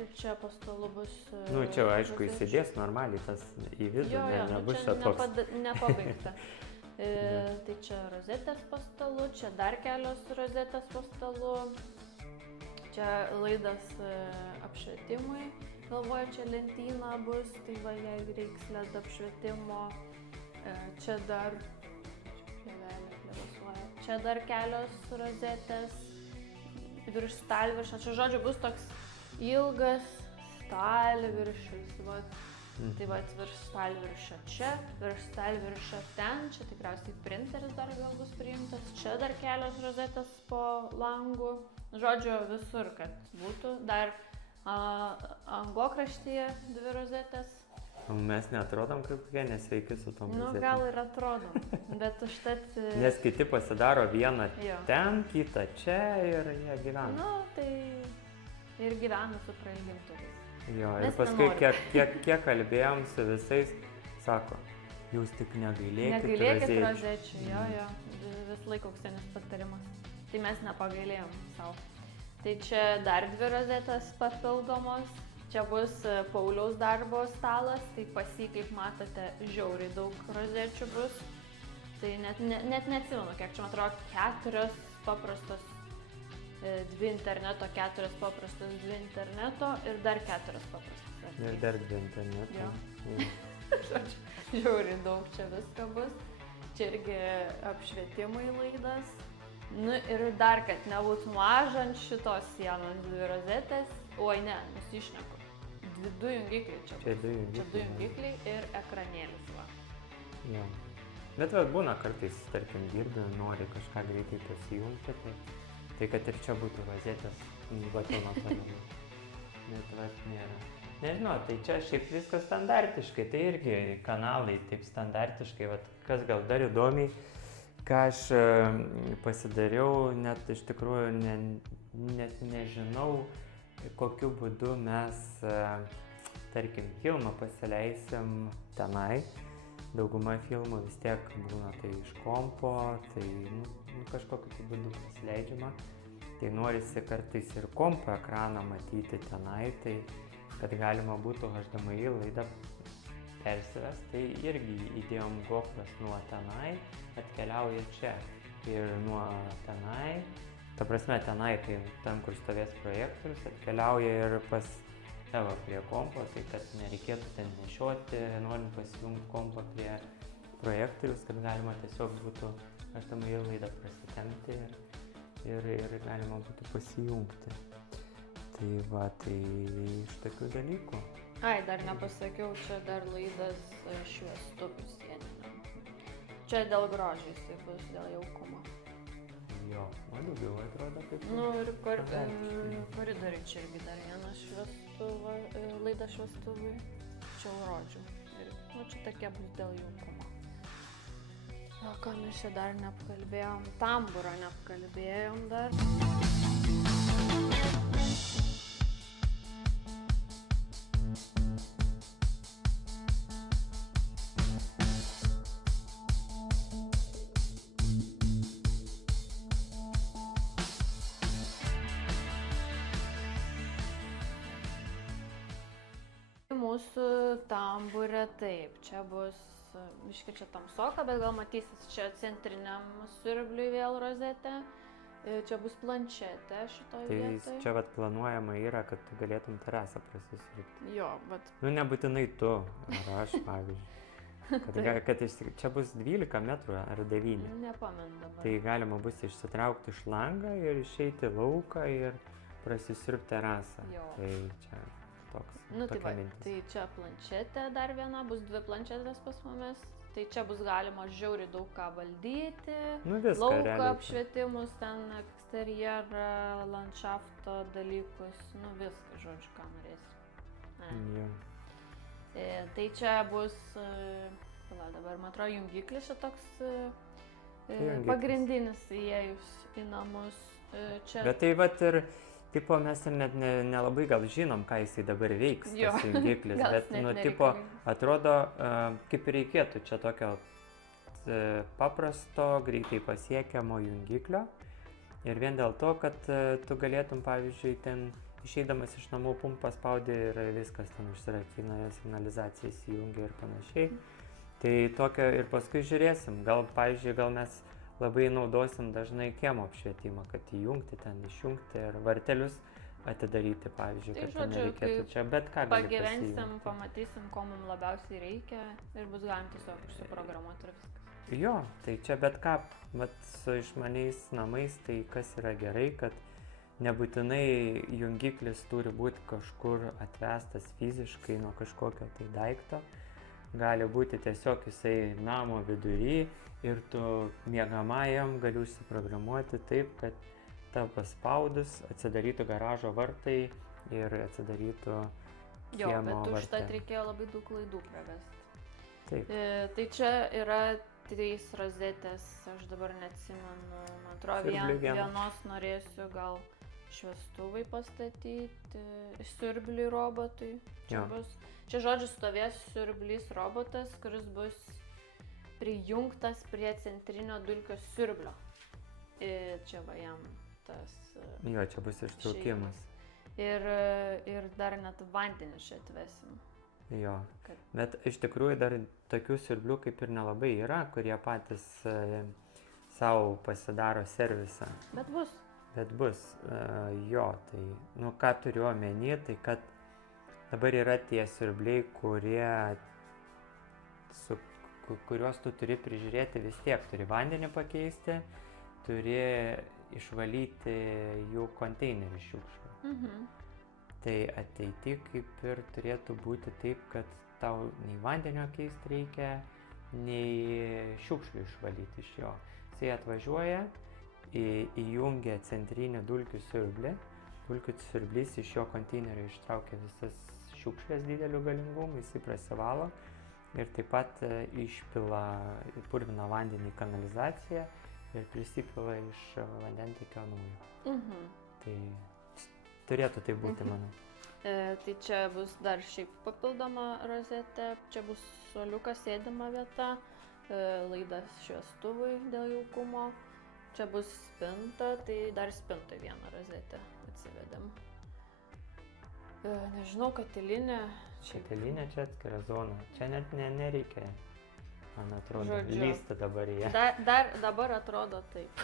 ir čia po stalu bus... Čia aišku įsidės normaliai tas į vidų, nebus čia toks. Nepabaigta. Tai čia rozetės po stalu, čia dar kelios rozetės po stalu. Čia laidas apšvietimui. Galvoju, čia lentyna bus, tai va, jei reiks LED apšvietimo. Čia dar... Čia dar kelios rozetės virš stalviršio. Čia, žodžiu, bus toks ilgas stalviršis. Tai va, virš stalviršio čia, virš stalviršio ten. Čia tikriausiai printeris dar gal bus priimtas. Čia dar kelios rozetės po langu. Žodžiu, visur, kad būtų. Dar angokraštyje 2 rozetės. Mes neatrodom kaip kokie nesveiki su tom rozetėm. Gal ir atrodom, bet užtat... Nes kiti pasidaro vieną ten, kitą čia ir jie gyvena. Tai ir gyvena su prailgintuvais. Jo, ir paskui kiek kalbėjom su visais, sako, jūs tik negailėkit rozečių. Jo, vis laik auksinis patarimas. Tai mes nepagailėjom savo. Tai čia dar 2 rozetės papildomos. Čia bus Pauliaus darbo stalas, tai pas jį, kaip matote, žiauriai daug rozečių bus. Tai net neatsimenu, kiek čia, man atrodo, 4 paprastos 2 interneto, 4 paprastos 2 interneto ir dar 4 paprastos. Ir dar 2 interneto. Žodžiu, žiauriai daug čia visko bus. Čia irgi apšvietimui laidas. Ir dar, kad nebūtų maža ant šitos sienos 2 rozetės. Oi, ne, nusišneku. 2 jungikliai čia bus. Čia 2 jungikliai ir ekranėlis, va. Jo. Bet būna kartais, tarkim, dirbi, nori kažką greitai pasijungti, tai kad ir čia būtų rozetės, batono toliau. Bet nėra. Nežinau, tai čia šiaip viskas standartiškai, tai irgi kanalai taip standartiškai, kas gal dar įdomiai, ką aš pasidariau, net iš tikrųjų net nežinau, kokiu būdu mes, tarkim, filmą pasileisim tenai. Dauguma filmų vis tiek būna tai iš kompo, tai kažkokiu būdu pasileidžiama. Tai norisi kartais ir kompo ekraną matyti tenai, tai kad galima būtų HDMI laidą persivest, tai irgi įdėjom gofras nuo tenai, atkeliauja čia. Ir nuo tenai, ta prasme tenai, tai ten, kur stovės projektorius, atkeliauja ir pas Eva prie kompo, tai kad nereikėtų ten nešioti, norint pasijungti kompą prie projektorius, kad galima tiesiog būtų HDMI laidą prasitempti ir galima būtų pasijungti. Tai va, tai iš tokių dalykų. Ai, dar nepasakiau, čia dar laidas šviestuvų sieninam. Čia dėl grožio jisai bus, dėl jaukumo. Jo, man daugiau atrodo kaip... Ir koridoriai čia irgi dar vienas laida šviestuvui. Čia rodžiu. Čia tokie bus dėl jaukumo. O ką mes čia dar neapkalbėjom? Tamburą neapkalbėjom dar. Mūsų tamburė taip, čia bus, biškai čia tamsoka, bet gal matysis čia centriniam siurbliui vėl rozetė, čia bus planšetė šitoj vietoj. Tai čia planuojama yra, kad tu galėtum terasą prasisiurbti. Jo, bet... Nebūtinai tu, ar aš, pavyzdžiui. Kad čia bus 12 metrų ar 9. Nepamenu dabar. Tai galima bus išsitraukti iš langą ir išeiti lauką ir prasisiurbti terasą. Jo. Tai čia... Tai čia planšetė dar viena, bus 2 planšetės pas mumis, tai čia bus galima žiauriai daug ką valdyti, lauko apšvietimus, ten eksterjerą, landšafto dalykus, viską, žodžiu, ką norėsi. Tai čia bus, dabar man atrodo, jungiklis čia toks pagrindinis įėjus į namus. Bet tai ir... Tipo, mes ir net nelabai gal žinom, ką jisai dabar veiks, tas jungiklis, bet, atrodo, kaip ir reikėtų čia tokio paprasto, greitai pasiekiamo jungiklio. Ir vien dėl to, kad tu galėtum, pavyzdžiui, ten išeidamas iš namų pumpą spaudi ir viskas ten užsirakina, signalizacija įsijungia ir panašiai. Tai tokio ir paskui žiūrėsim. Gal mes labai naudosim dažnai kiemo apšvietimą, kad įjungti ten, išjungti ir vartelius atidaryti, pavyzdžiui, Tai kad ten žodžiu, nereikėtų kai čia, bet ką gali pagyvensim, pasijungti. pamatysim, ko mums labiausiai reikia ir bus galima tiesiog užsiprogramuoti ir viskas. Jo, tai čia bet ką, vat su išmaniais namais, tai kas yra gerai, kad nebūtinai jungiklis turi būti kažkur atvestas fiziškai nuo kažkokio tai daikto. Gali būti tiesiog jisai namo vidury ir tu miegamajam gali užsiprogramuoti taip, kad tau paspaudus atsidarytų garažo vartai ir atsidarytų Jo, kiemo bet užtat vartai. reikėjo labai daug klaidų pravesti. Taip. Tai čia yra 3 rozetės, aš dabar neatsimenu, man atrodo, Siurbliui vienas. vienos norėsiu gal šviestuvai pastatyti, siurbliui robotui. Jo. Čia žodžiu stovės siurblys robotas, kuris bus prijungtas prie centrinio dulkių siurblio. Ir čia va jam tas. Jo, čia bus ištraukimas. Ir dar net vandenį čia atvesim. Jo. Kad- Bet iš tikrųjų dar tokių siurblių kaip ir nelabai yra, kurie patys savo pasidaro servisą. Bet bus. Jo, tai, nu ką turiu omeny, tai kad dabar yra tie siurbliai, kuriuos tu turi prižiūrėti vis tiek. Turi vandenį pakeisti, turi išvalyti jų konteinerį šiukšlių. Mhm. Tai ateity kaip ir turėtų būti taip, kad tau nei vandenio keisti reikia, nei šiukšlių išvalyti iš jo. Jisai atvažiuoja, įjungia centrinį dulkių siurblį. Dulkių siurblys iš jo konteinerio ištraukia visas šiukšlės didelių galingumų, jisai prasivalo ir taip pat išpila purviną vandenį į kanalizaciją ir prisipila iš vandentiekio naujo. Mhm. Tai turėtų tai būti, manau. Tai čia bus dar šiaip papildoma rozetė, čia bus suoliukas sėdima vieta, laidas šviestuvui dėl jaukumo, čia bus spinta, tai dar spintai vieną rozetę atsivedėm. Nežinau, katilinė. Katilinė čia atskira zona, čia net nereikia, man atrodo, Žodžiu. lysti dabar į ją. Dar dabar atrodo taip.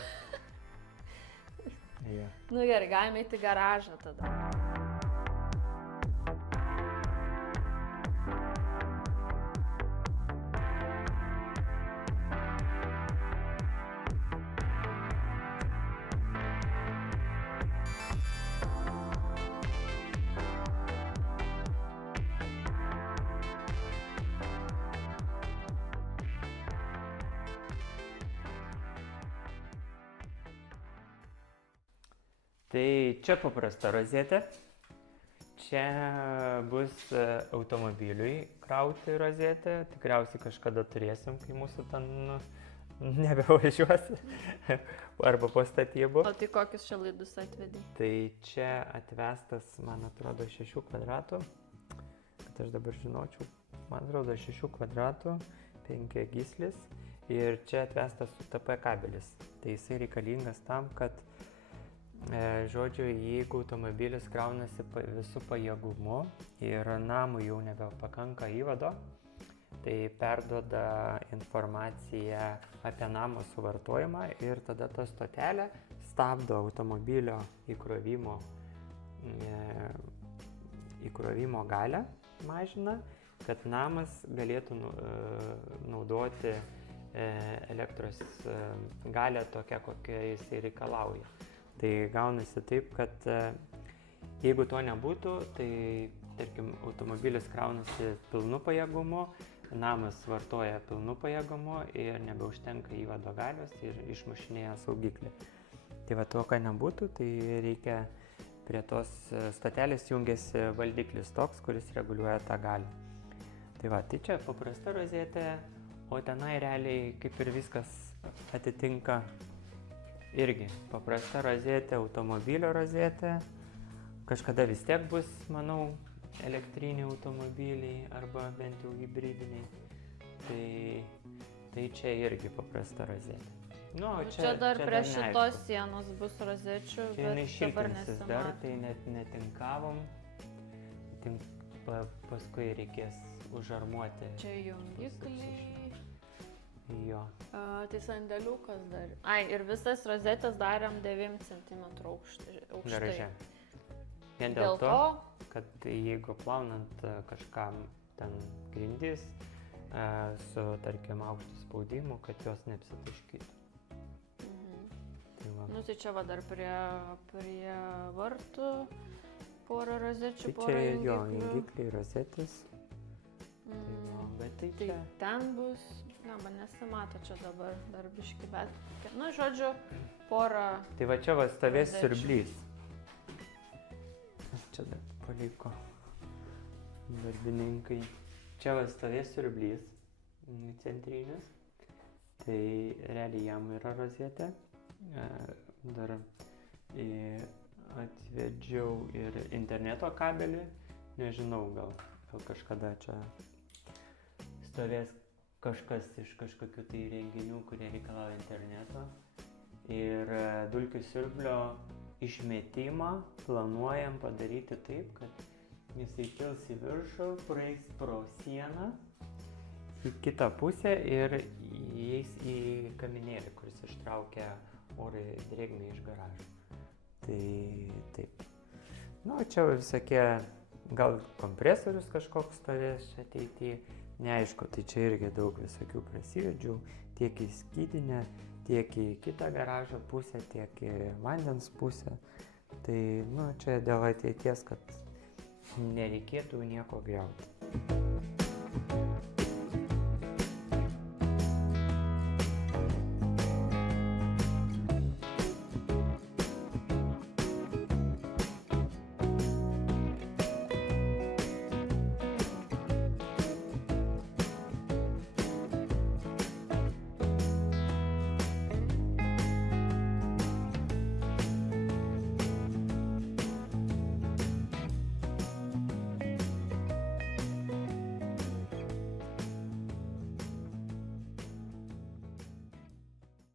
Jo. Nu gerai, galime eiti į garažą tada. Tai čia paprasta rozetė. Čia bus automobiliui krauti rozetė. Tikriausiai kažkada turėsim, kai mūsų ten nebevažiuos. Arba po statybų. O tai kokius čia laidus atvedai? Tai čia atvestas, man atrodo, 6 kvadratų. Kad aš dabar žinočiau. Man atrodo, 6 kvadratų, 5 gyslis. Ir čia atvestas UTP kabelis. Tai jisai reikalingas tam, kad žodžiu, jeigu automobilis kraunasi visų pajėgumu ir namui jau nebepakanka įvado, tai perduoda informaciją apie namo suvartojimą ir tada ta stotelė stabdo automobilio įkrovimo galią, mažina, kad namas galėtų naudoti elektros galią tokią, kokią jisai reikalauja. Tai gaunasi taip, kad jeigu to nebūtų, tai tarkim automobilis kraunasi pilnu pajėgumu, namas vartoja pilnu pajėgumu ir nebeužtenka įvado galios ir išmušinėja saugiklį. Tai va to, ką nebūtų, tai reikia prie tos stotelės jungiasi valdiklis toks, kuris reguliuoja tą galią. Tai va, tai čia paprasta rozetė, o tenai realiai kaip ir viskas atitinka. Irgi paprasta rozetė, automobilio rozetė, kažkada vis tiek bus, manau, elektriniai automobiliai arba bent jau hibridiniai, tai čia irgi paprasta rozetė. Nu, Čia dar prie šitos sienos bus rozečių, čia jinai bet dabar šiltinsis dar, nesimato. tai net netinkavom, paskui reikės užarmuoti. Čia jungikliai. Jo. Tai sandėliukas dar. Ai, ir visas rozetės darėm 9 cm aukštai. Garaže. Vien dėl to, kad jeigu plaunant kažkam ten grindys su, tarkim, aukštu spaudimu, kad jos neapsitaškytų. Tai va. Nu, tai čia va dar prie vartų porą rozečių, Tai čia jo, jungikliai, rozetės. Tai va, bet tai Tai čia. ten bus, man nesimato čia dabar dar biški, bet, nu, žodžiu, porą. Tai va čia va stovės rozečių. siurblys. Čia dar paliko darbininkai. Čia va stovės siurblys centrinis. Tai realiai jam yra rozetė. Dar atvedžiau ir interneto kabelį. Nežinau, gal kažkada čia stovės kažkas iš kažkokių tai renginių, kurie reikalauja interneto. Ir dulkių siurblio išmetimą planuojam padaryti taip, kad jisai kils į viršų, praeis pro sieną į kitą pusę ir įeis į kaminėlį, kuris ištraukia orą drėgmę iš garažo. Tai taip. Nu, čia visokie, gal kompresorius kažkoks stovės čia ateityje, neaišku, tai čia irgi daug visokių prasivedžiau, tiek į skydinę, tiek į kitą garažo pusę, tiek į vandens pusę. Tai, nu, čia dėl ateities, kad nereikėtų nieko griauti.